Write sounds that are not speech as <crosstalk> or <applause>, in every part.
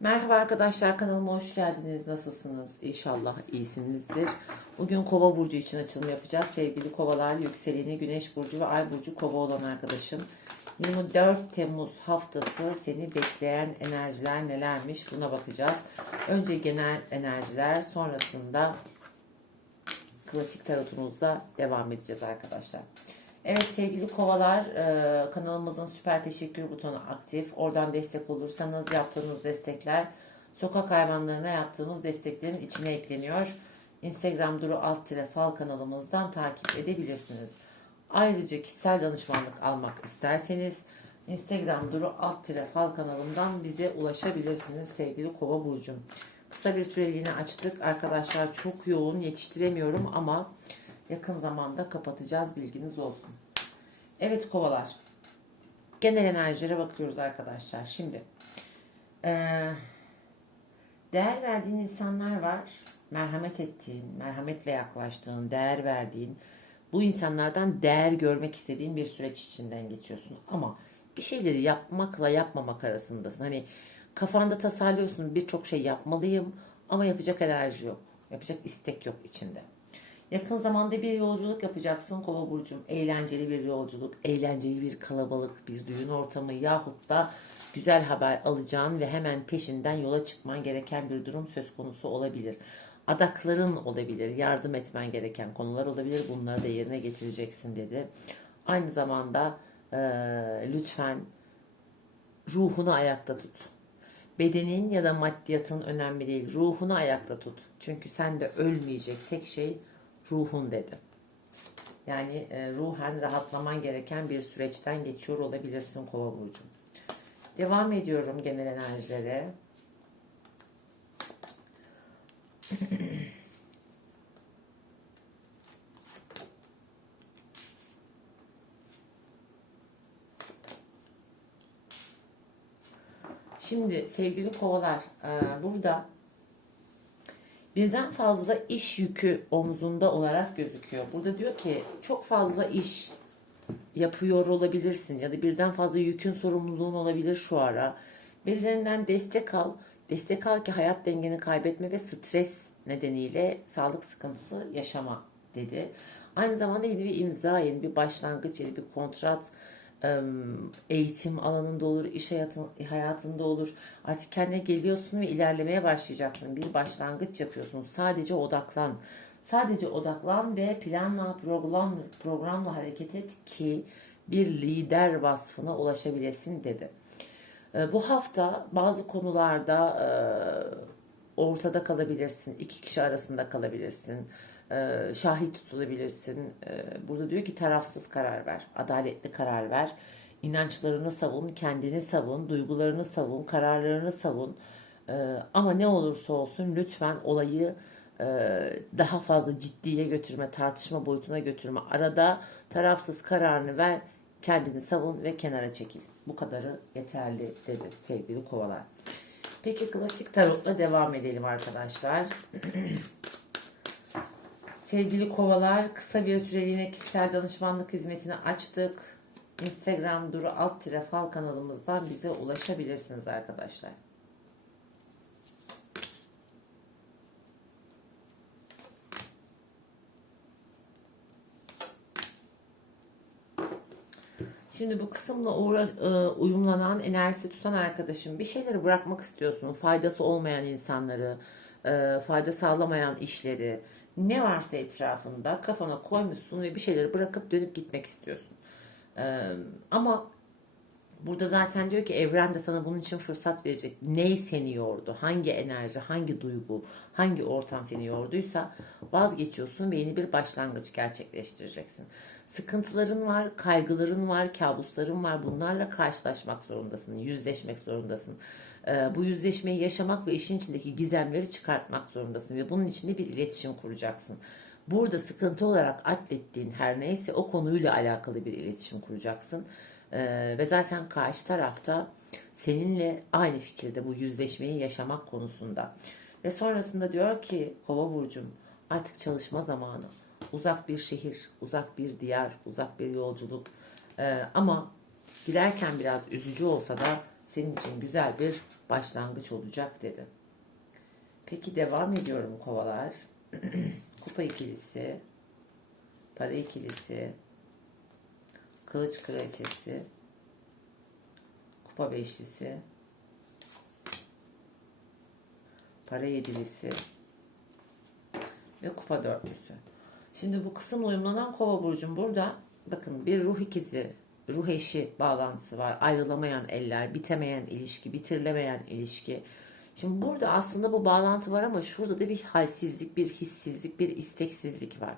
Merhaba arkadaşlar kanalıma hoş geldiniz. Nasılsınız? İnşallah iyisinizdir. Bugün Kova burcu için açılım yapacağız. Sevgili Kovalar, yükseleni Güneş burcu ve Ay burcu Kova olan arkadaşım. 24 Temmuz haftası seni bekleyen enerjiler nelermiş buna bakacağız. Önce genel enerjiler, sonrasında klasik tarotumuzla devam edeceğiz arkadaşlar. Evet sevgili kovalar e, kanalımızın süper teşekkür butonu aktif. Oradan destek olursanız yaptığınız destekler sokak hayvanlarına yaptığımız desteklerin içine ekleniyor. Instagram Duru alt tire fal kanalımızdan takip edebilirsiniz. Ayrıca kişisel danışmanlık almak isterseniz Instagram Duru alt tire fal kanalımdan bize ulaşabilirsiniz sevgili kova burcum. Kısa bir süreliğine açtık. Arkadaşlar çok yoğun yetiştiremiyorum ama yakın zamanda kapatacağız bilginiz olsun. Evet kovalar. Genel enerjilere bakıyoruz arkadaşlar. Şimdi eee, değer verdiğin insanlar var. Merhamet ettiğin, merhametle yaklaştığın, değer verdiğin, bu insanlardan değer görmek istediğin bir süreç içinden geçiyorsun. Ama bir şeyleri yapmakla yapmamak arasındasın. Hani kafanda tasarlıyorsun birçok şey yapmalıyım ama yapacak enerji yok. Yapacak istek yok içinde. Yakın zamanda bir yolculuk yapacaksın Kova burcum. Eğlenceli bir yolculuk, eğlenceli bir kalabalık, bir düğün ortamı yahut da güzel haber alacağın ve hemen peşinden yola çıkman gereken bir durum söz konusu olabilir. Adakların olabilir, yardım etmen gereken konular olabilir. Bunları da yerine getireceksin dedi. Aynı zamanda eee, lütfen ruhunu ayakta tut. Bedenin ya da maddiyatın önemli değil. Ruhunu ayakta tut. Çünkü sen de ölmeyecek tek şey ruhun dedi. Yani e, ruhen rahatlaman gereken bir süreçten geçiyor olabilirsin Kova burcu. Devam ediyorum genel enerjilere. <clears throat> Şimdi sevgili kovalar e, burada birden fazla iş yükü omzunda olarak gözüküyor. Burada diyor ki çok fazla iş yapıyor olabilirsin ya da birden fazla yükün sorumluluğun olabilir şu ara. Birilerinden destek al. Destek al ki hayat dengeni kaybetme ve stres nedeniyle sağlık sıkıntısı yaşama dedi. Aynı zamanda yeni bir imza, yeni bir başlangıç, yeni bir kontrat, eğitim alanında olur, iş hayatın, hayatında olur. Artık kendine geliyorsun ve ilerlemeye başlayacaksın. Bir başlangıç yapıyorsun. Sadece odaklan. Sadece odaklan ve planla, program, programla hareket et ki bir lider vasfına ulaşabilesin dedi. Bu hafta bazı konularda ortada kalabilirsin. iki kişi arasında kalabilirsin. E, Şahit tutulabilirsin. E, Burada diyor ki tarafsız karar ver. Adaletli karar ver. İnançlarını savun, kendini savun, duygularını savun, kararlarını savun. E, Ama ne olursa olsun lütfen olayı daha fazla ciddiye götürme, tartışma boyutuna götürme. Arada tarafsız kararını ver, kendini savun ve kenara çekil. Bu kadarı yeterli dedi sevgili kovalar. Peki klasik tarotla devam edelim arkadaşlar. <clears throat> Sevgili kovalar kısa bir süreliğine kişisel danışmanlık hizmetini açtık. Instagram duru alt tire fal kanalımızdan bize ulaşabilirsiniz arkadaşlar. Şimdi bu kısımla uğra e, uyumlanan, enerjisi tutan arkadaşım bir şeyleri bırakmak istiyorsun. Faydası olmayan insanları, e, fayda sağlamayan işleri, ne varsa etrafında kafana koymuşsun ve bir şeyleri bırakıp dönüp gitmek istiyorsun. E, ama burada zaten diyor ki evren de sana bunun için fırsat verecek. Ney seni yordu? Hangi enerji, hangi duygu, hangi ortam seni yorduysa vazgeçiyorsun ve yeni bir başlangıç gerçekleştireceksin. Sıkıntıların var, kaygıların var, kabusların var. Bunlarla karşılaşmak zorundasın, yüzleşmek zorundasın. Ee, bu yüzleşmeyi yaşamak ve işin içindeki gizemleri çıkartmak zorundasın ve bunun içinde bir iletişim kuracaksın. Burada sıkıntı olarak atlettiğin her neyse o konuyla alakalı bir iletişim kuracaksın. Ee, ve zaten karşı tarafta seninle aynı fikirde bu yüzleşmeyi yaşamak konusunda. Ve sonrasında diyor ki Kova burcum artık çalışma zamanı. Uzak bir şehir, uzak bir diyar, uzak bir yolculuk. Ee, ama giderken biraz üzücü olsa da senin için güzel bir başlangıç olacak dedi. Peki devam ediyorum kovalar. <clears throat> Kupa ikilisi, para ikilisi, kılıç kraliçesi, kupa beşlisi, para yedilisi ve kupa dörtlüsü. Şimdi bu kısım uyumlanan kova burcum burada bakın bir ruh ikizi, ruh eşi bağlantısı var. Ayrılamayan eller, bitemeyen ilişki, bitirilemeyen ilişki. Şimdi burada aslında bu bağlantı var ama şurada da bir halsizlik, bir hissizlik, bir isteksizlik var.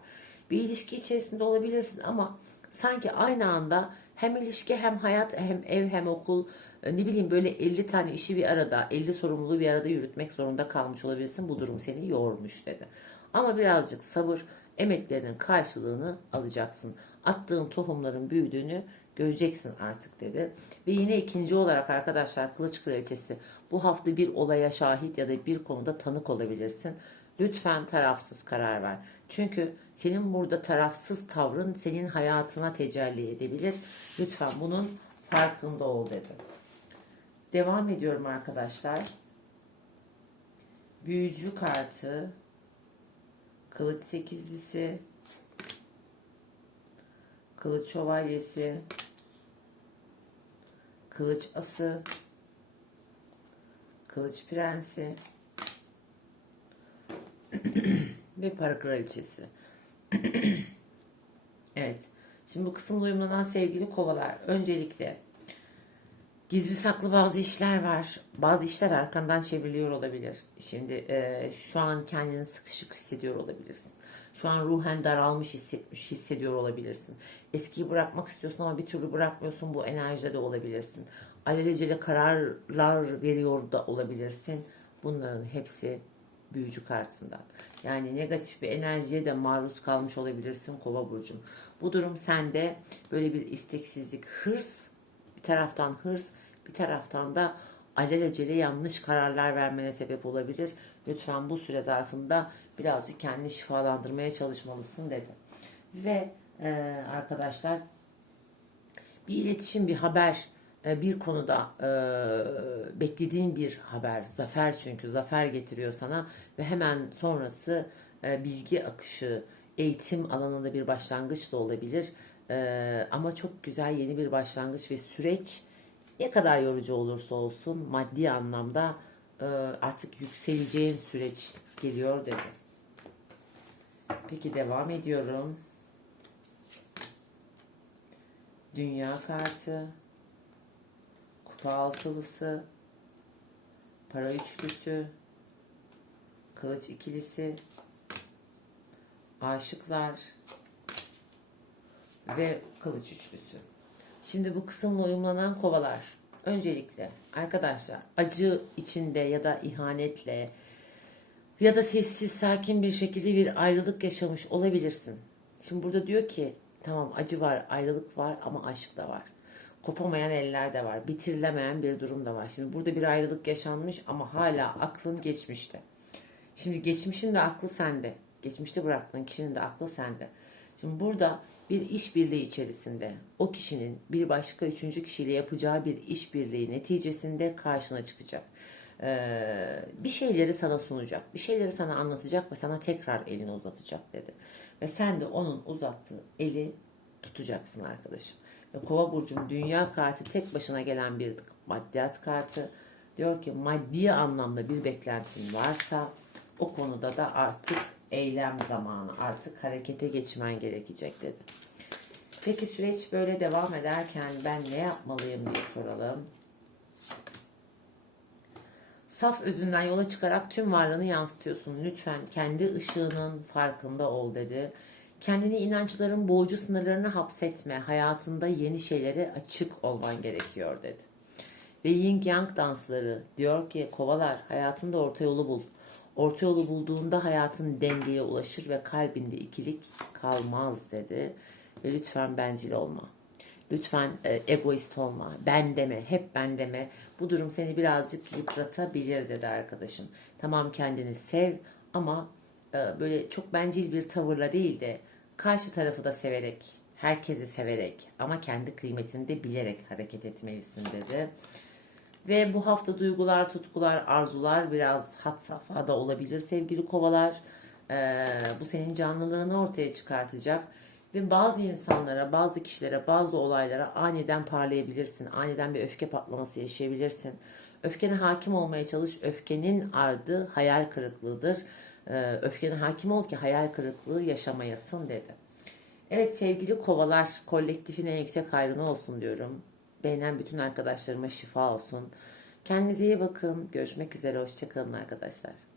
Bir ilişki içerisinde olabilirsin ama sanki aynı anda hem ilişki hem hayat hem ev hem okul e, ne bileyim böyle 50 tane işi bir arada 50 sorumluluğu bir arada yürütmek zorunda kalmış olabilirsin. Bu durum seni yormuş dedi. Ama birazcık sabır emeklerinin karşılığını alacaksın. Attığın tohumların büyüdüğünü göreceksin artık dedi. Ve yine ikinci olarak arkadaşlar Kılıç Kraliçesi bu hafta bir olaya şahit ya da bir konuda tanık olabilirsin. Lütfen tarafsız karar ver. Çünkü senin burada tarafsız tavrın senin hayatına tecelli edebilir. Lütfen bunun farkında ol dedi. Devam ediyorum arkadaşlar. Büyücü kartı, kılıç sekizlisi, kılıç şövalyesi, kılıç ası, kılıç prensi <clears throat> ve para kraliçesi. <clears throat> evet. Şimdi bu kısımda uyumlanan sevgili kovalar. Öncelikle gizli saklı bazı işler var. Bazı işler arkandan çevriliyor olabilir. Şimdi e, şu an kendini sıkışık hissediyor olabilirsin. Şu an ruhen daralmış hissetmiş, hissediyor olabilirsin. Eskiyi bırakmak istiyorsun ama bir türlü bırakmıyorsun. Bu enerjide de olabilirsin. Alelacele kararlar veriyor da olabilirsin. Bunların hepsi büyücü kartından. Yani negatif bir enerjiye de maruz kalmış olabilirsin kova burcum. Bu durum sende böyle bir isteksizlik, hırs, bir taraftan hırs, bir taraftan da alelacele yanlış kararlar vermene sebep olabilir. Lütfen bu süre zarfında birazcık kendini şifalandırmaya çalışmalısın dedi. Ve e, arkadaşlar bir iletişim, bir haber, e, bir konuda e, beklediğin bir haber, zafer çünkü zafer getiriyor sana ve hemen sonrası e, bilgi akışı, eğitim alanında bir başlangıç da olabilir. E, ama çok güzel yeni bir başlangıç ve süreç ne kadar yorucu olursa olsun maddi anlamda e, artık yükseleceğin süreç geliyor dedi. Peki devam ediyorum. Dünya kartı, kupa altılısı, para üçlüsü, kılıç ikilisi, aşıklar ve kılıç üçlüsü. Şimdi bu kısımla uyumlanan kovalar. Öncelikle arkadaşlar acı içinde ya da ihanetle ya da sessiz sakin bir şekilde bir ayrılık yaşamış olabilirsin. Şimdi burada diyor ki tamam acı var, ayrılık var ama aşk da var. Kopamayan eller de var, bitirilemeyen bir durum da var. Şimdi burada bir ayrılık yaşanmış ama hala aklın geçmişte. Şimdi geçmişin de aklı sende. Geçmişte bıraktığın kişinin de aklı sende. Şimdi burada bir işbirliği içerisinde o kişinin bir başka üçüncü kişiyle yapacağı bir işbirliği neticesinde karşına çıkacak. Ee, bir şeyleri sana sunacak, bir şeyleri sana anlatacak ve sana tekrar elini uzatacak dedi. Ve sen de onun uzattığı eli tutacaksın arkadaşım. Ve Kova burcum dünya kartı tek başına gelen bir maddiyat kartı. Diyor ki maddi anlamda bir beklentin varsa o konuda da artık eylem zamanı, artık harekete geçmen gerekecek dedi. Peki süreç böyle devam ederken ben ne yapmalıyım diye soralım. Saf özünden yola çıkarak tüm varlığını yansıtıyorsun. Lütfen kendi ışığının farkında ol dedi. Kendini inançların boğucu sınırlarını hapsetme. Hayatında yeni şeylere açık olman gerekiyor dedi. Ve Yin Yang dansları diyor ki kovalar hayatında orta yolu bul. Orta yolu bulduğunda hayatın dengeye ulaşır ve kalbinde ikilik kalmaz dedi. Ve lütfen bencil olma. Lütfen e, egoist olma. Ben deme. Hep ben deme. Bu durum seni birazcık yıpratabilir dedi arkadaşım. Tamam kendini sev ama e, böyle çok bencil bir tavırla değil de karşı tarafı da severek, herkesi severek ama kendi kıymetini de bilerek hareket etmelisin dedi. Ve bu hafta duygular, tutkular, arzular biraz hat safhada olabilir sevgili kovalar. Ee, bu senin canlılığını ortaya çıkartacak. Ve bazı insanlara, bazı kişilere, bazı olaylara aniden parlayabilirsin. Aniden bir öfke patlaması yaşayabilirsin. Öfkene hakim olmaya çalış. Öfkenin ardı hayal kırıklığıdır. Ee, öfkene hakim ol ki hayal kırıklığı yaşamayasın dedi. Evet sevgili kovalar, kolektifin en yüksek hayrına olsun diyorum. Beğenen bütün arkadaşlarıma şifa olsun. Kendinize iyi bakın. Görüşmek üzere. Hoşçakalın arkadaşlar.